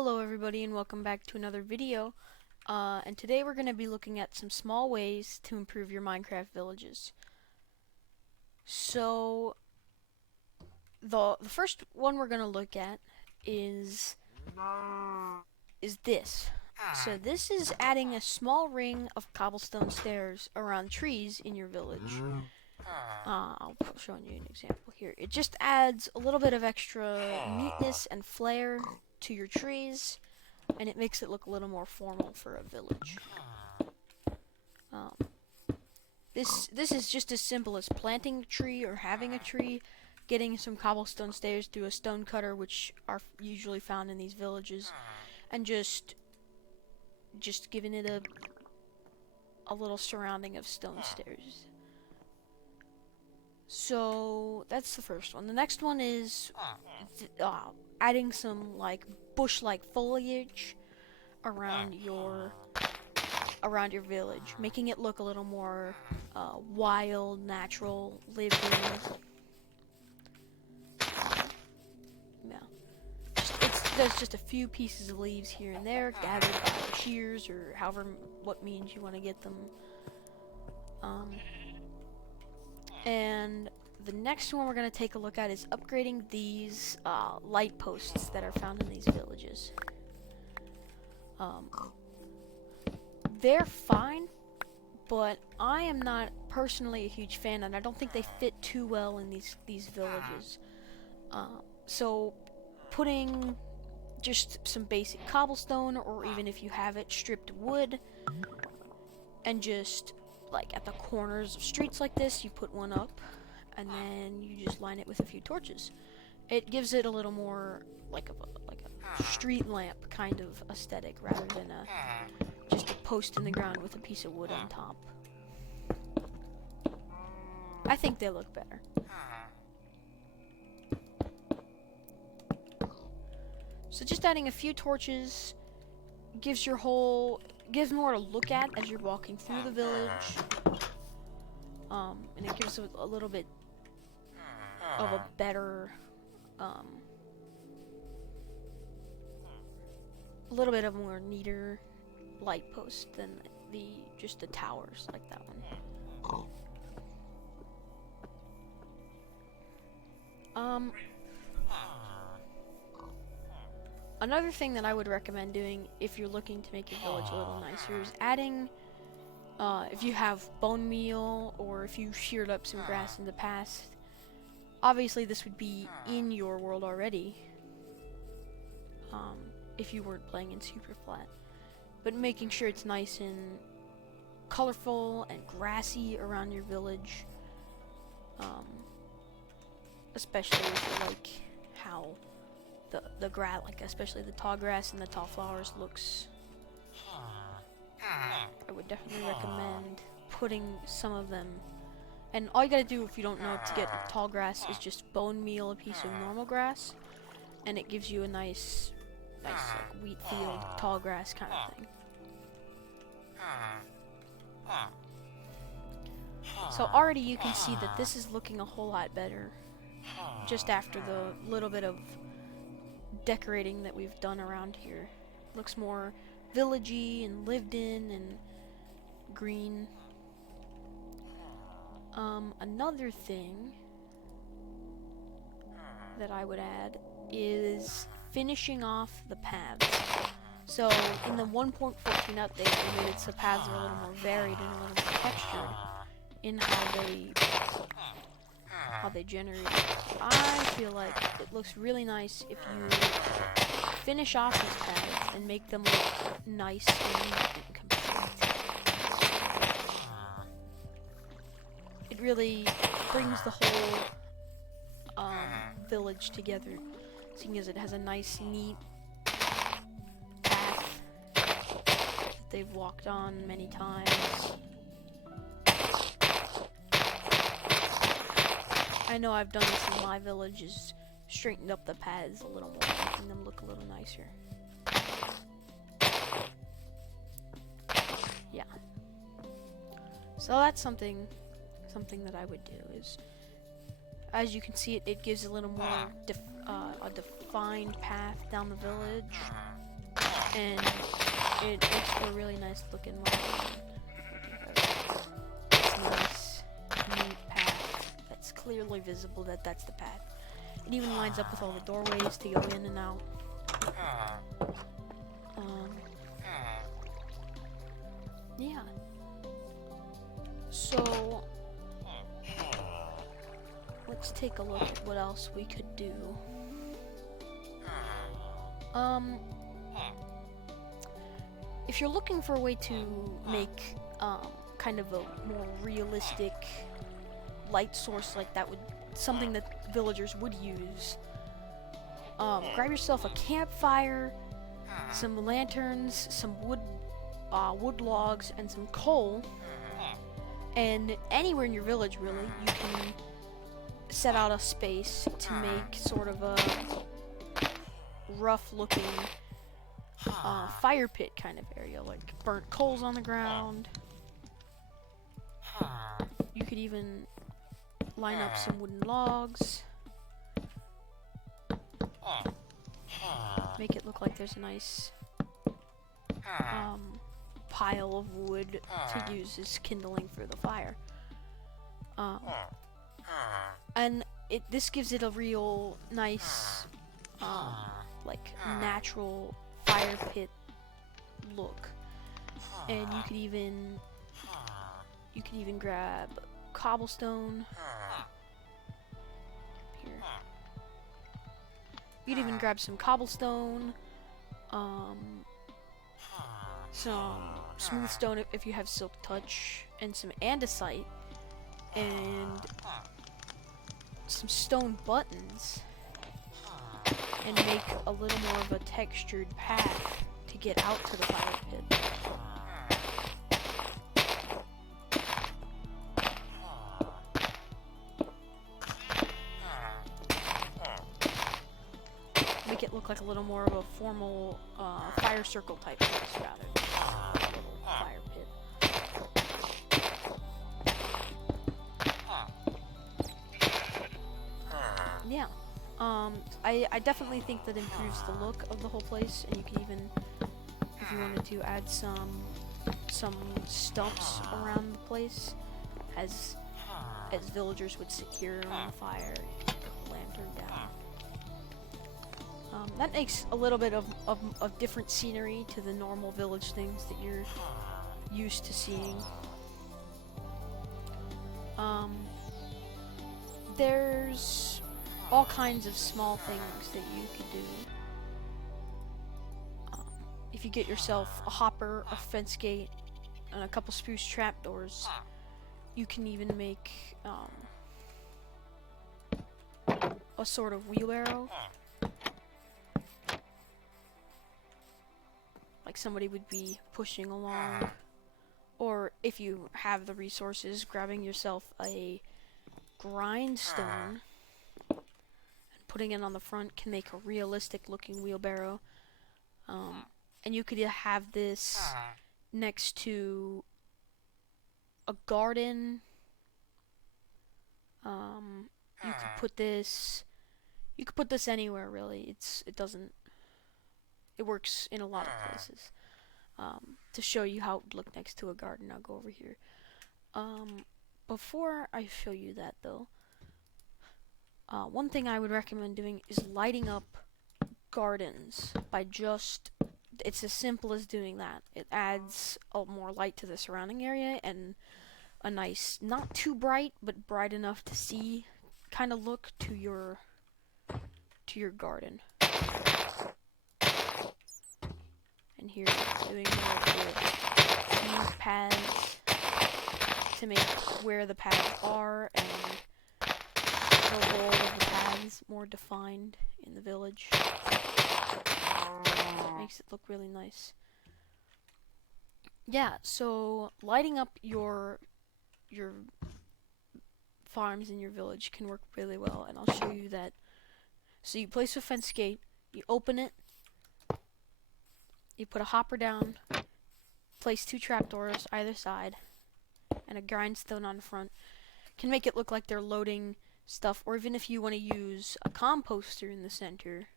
Hello everybody and welcome back to another video. And today we're going to be looking at some small ways to improve your Minecraft villages. So the first one we're going to look at is this. So this is adding a small ring of cobblestone stairs around trees in your village. I'll show you an example here. It just adds a little bit of extra neatness and flair to your trees, and it makes it look a little more formal for a village. This is just as simple as planting a tree or having a tree, getting some cobblestone stairs through a stone cutter, which are usually found in these villages, and just giving it a little surrounding of stone stairs. So that's the first one. The next one is adding some like bush-like foliage around your village, making it look a little more wild, natural, lived in. Yeah, there's just a few pieces of leaves here and there, gathered by the shears or however what means you want to get them. And the next one we're going to take a look at is upgrading these light posts that are found in these villages. They're fine, but I am not personally a huge fan, and I don't think they fit too well in these villages. So putting just some basic cobblestone, or even if you have it, stripped wood, and just like at the corners of streets like this, you put one up, and then you just line it with a few torches. It gives it a little more like a street lamp kind of aesthetic, rather than just a post in the ground with a piece of wood on top. I think they look better. So just adding a few torches gives more to look at as you're walking through the village, and it gives a little bit of a better, a little bit of a more neater light post than just the towers like that one. Another thing that I would recommend doing if you're looking to make your village a little nicer is adding, if you have bone meal or if you sheared up some grass in the past. Obviously this would be in your world already, if you weren't playing in super flat. But making sure it's nice and colorful and grassy around your village, especially if you like how the grass, like especially the tall grass and the tall flowers, looks. I would definitely recommend putting some of them. And all you gotta do if you don't know to get tall grass is just bone meal a piece of normal grass, and it gives you a nice like wheat field tall grass kind of thing. So already you can see that this is looking a whole lot better just after the little bit of decorating that we've done around here. Looks more villagey and lived in and green. Another thing that I would add is finishing off the paths. So in the 1.14 update, they made it so paths are a little more varied and a little more textured in how they generate. I feel like it looks really nice if you finish off these paths and make them look nice and neat and complete. It really brings the whole village together, seeing as it has a nice, neat path that they've walked on many times. I know I've done this in my villages, straightened up the paths a little more, making them look a little nicer. Yeah. So that's something that I would do is, as you can see, it gives a little more a defined path down the village. and it makes for a really nice looking model. It's a nice, neat path that's clearly visible that that's the path. It even lines up with all the doorways to go in and out. Yeah. So let's take a look at what else we could do. If you're looking for a way to make kind of a more realistic light source like that, would something that villagers would use, grab yourself a campfire, some lanterns, some wood logs, and some coal, and anywhere in your village really you can set out a space to make sort of a rough looking fire pit kind of area, like burnt coals on the ground. You could even line up some wooden logs, make it look like there's a nice pile of wood to use as kindling for the fire. And this gives it a real nice like natural fire pit look. And you could even grab cobblestone here. You could even grab some cobblestone, some smooth stone if you have silk touch, and some andesite, and some stone buttons, and make a little more of a textured path to get out to the fire pit. Make it look like a little more of a formal fire circle type place rather than a little fire pit. Yeah. I definitely think that improves the look of the whole place, and you can even, if you wanted to, add some stumps around the place as villagers would secure on the fire. Put the lantern down. That makes a little bit of different scenery to the normal village things that you're used to seeing. There's all kinds of small things that you could do. If you get yourself a hopper, a fence gate, and a couple spruce trapdoors, you can even make a sort of wheelbarrow. Like somebody would be pushing along. Or if you have the resources, grabbing yourself a grindstone and putting it on the front can make a realistic looking wheelbarrow. And you could have this next to a garden. You could put this anywhere really. It works in a lot of places. To show you how it would look next to a garden, I'll go over here. Before I show you that though, one thing I would recommend doing is lighting up gardens by it's as simple as doing that. It adds more light to the surrounding area and a nice, not too bright, but bright enough to see kind of look to your garden. And here doing more of the paths to make where the paths are and the role of the paths more defined in the village. Makes it look really nice. Yeah, so lighting up your farms in your village can work really well, and I'll show you that. So you place a fence gate, you open it, you put a hopper down, place 2 trapdoors either side, and a grindstone on the front. Can make it look like they're loading stuff, or even if you want to use a composter in the center,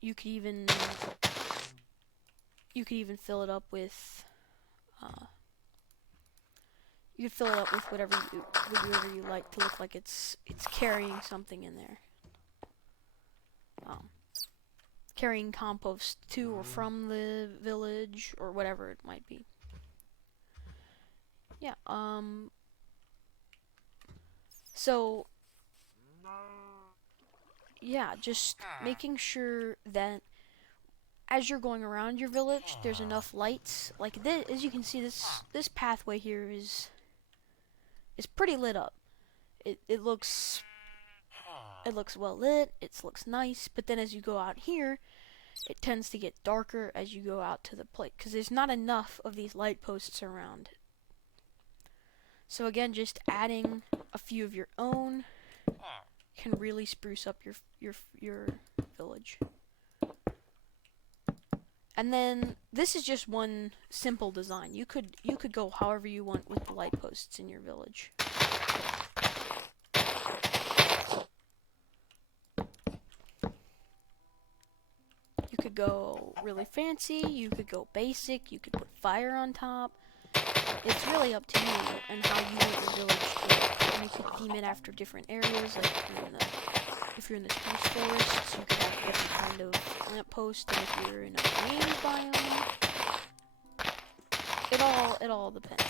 you could even you could even fill it up with you could fill it up with whatever you like to look like it's carrying something in there. Carrying compost to or from the village or whatever it might be. Yeah, so yeah, just making sure that as you're going around your village, there's enough lights. Like this, as you can see, this pathway here is pretty lit up. It looks well lit. It looks nice. But then as you go out here, it tends to get darker as you go out to the plate because there's not enough of these light posts around. So again, just adding a few of your own can really spruce up your village. And then this is just one simple design. You could go however you want with the light posts in your village. You could go really fancy, you could go basic, you could put fire on top. It's really up to you and how you want your village to look. And you could theme it after different areas, like if you're in the spruce forest, you could have a different kind of lamppost, and if you're in a range biome, it all depends.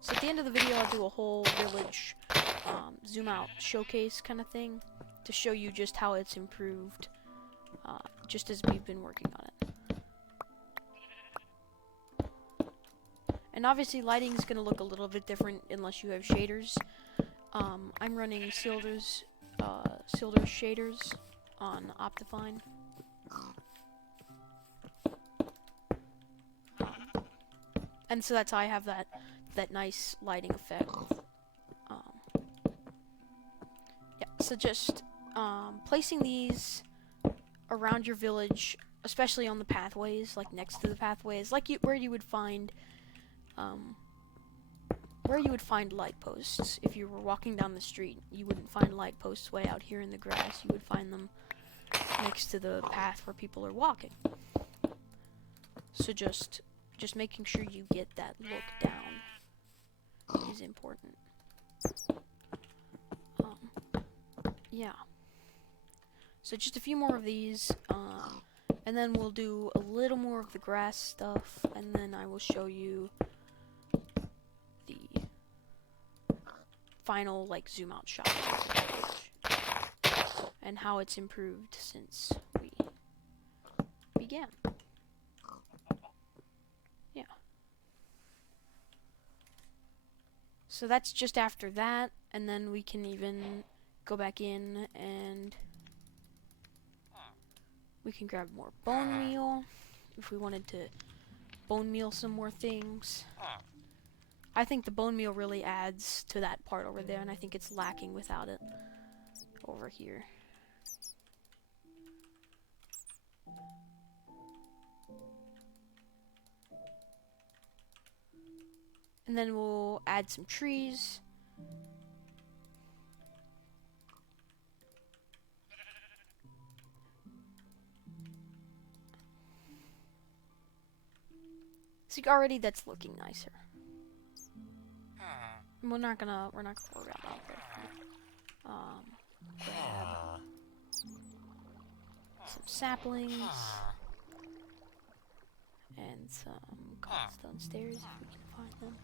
So at the end of the video, I'll do a whole village zoom out showcase kind of thing to show you just how it's improved, just as we've been working on it. And obviously lighting is going to look a little bit different unless you have shaders. I'm running Silder's shaders on Optifine. And so that's how I have that nice lighting effect. Yeah, so just placing these around your village, especially on the pathways, like next to the pathways, like where you would find light posts. If you were walking down the street, you wouldn't find light posts way out here in the grass. You would find them next to the path where people are walking. So just making sure you get that look down is important. Yeah. So just a few more of these, and then we'll do a little more of the grass stuff, and then I will show you the final, like, zoom out shot of the village and how it's improved since we began. Yeah. So that's just after that, and then we can even go back in and we can grab more bone meal if we wanted to bone meal some more things. I think the bone meal really adds to that part over there, and I think it's lacking without it over here. And then we'll add some trees. See, already that's looking nicer. We're not gonna worry about that. Grab some saplings and some cobblestone stairs if we can find them.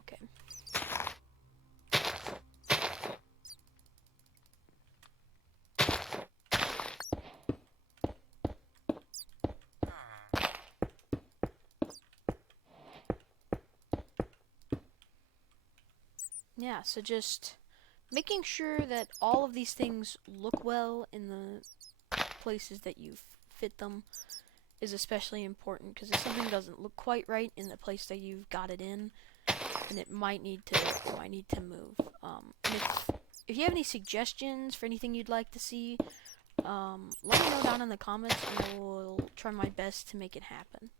Okay. Yeah, so just making sure that all of these things look well in the places that you fit them is especially important, because if something doesn't look quite right in the place that you've got it in, then it might need to move. And if you have any suggestions for anything you'd like to see, let me know down in the comments, and I will try my best to make it happen.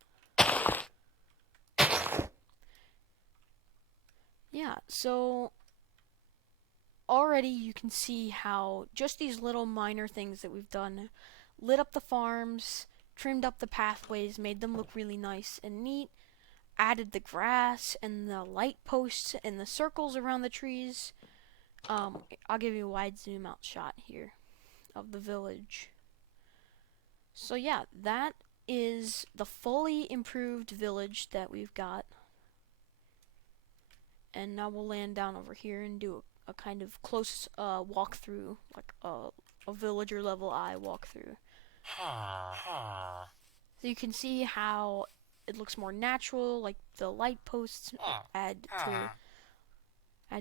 Yeah, so already you can see how just these little minor things that we've done lit up the farms, trimmed up the pathways, made them look really nice and neat, added the grass and the light posts and the circles around the trees. I'll give you a wide zoom out shot here of the village. So yeah, that is the fully improved village that we've got. And now we'll land down over here and do a kind of close walkthrough, like a villager level eye walkthrough. So you can see how it looks more natural, like the light posts add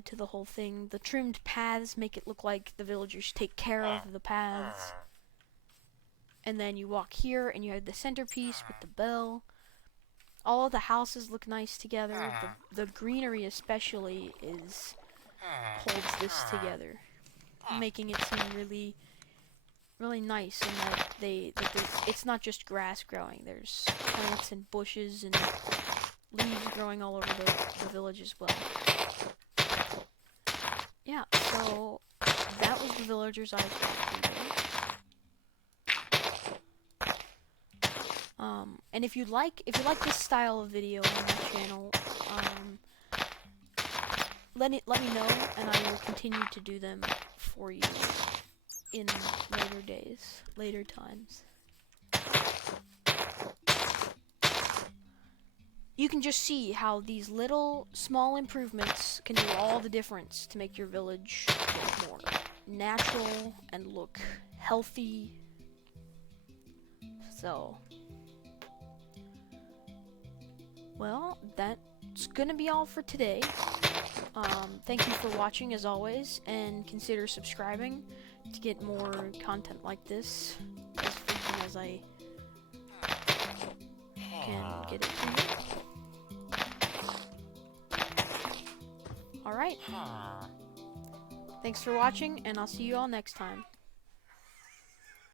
to the whole thing. The trimmed paths make it look like the villagers take care of the paths. And then you walk here and you have the centerpiece with the bell. All of the houses look nice together. The greenery especially holds this together, making it seem really, really nice. And that it's not just grass growing. There's plants and bushes and leaves growing all over the village as well. Yeah, so that was the Villagers Eye video. And if you like this style of video on my channel, let me know, and I will continue to do them for you in later times. You can just see how these little small improvements can do all the difference to make your village look more natural and look healthy. So, well, that's gonna be all for today. Thank you for watching as always, and consider subscribing to get more content like this as frequent as I can get it to you. Alright. Thanks for watching, and I'll see you all next time.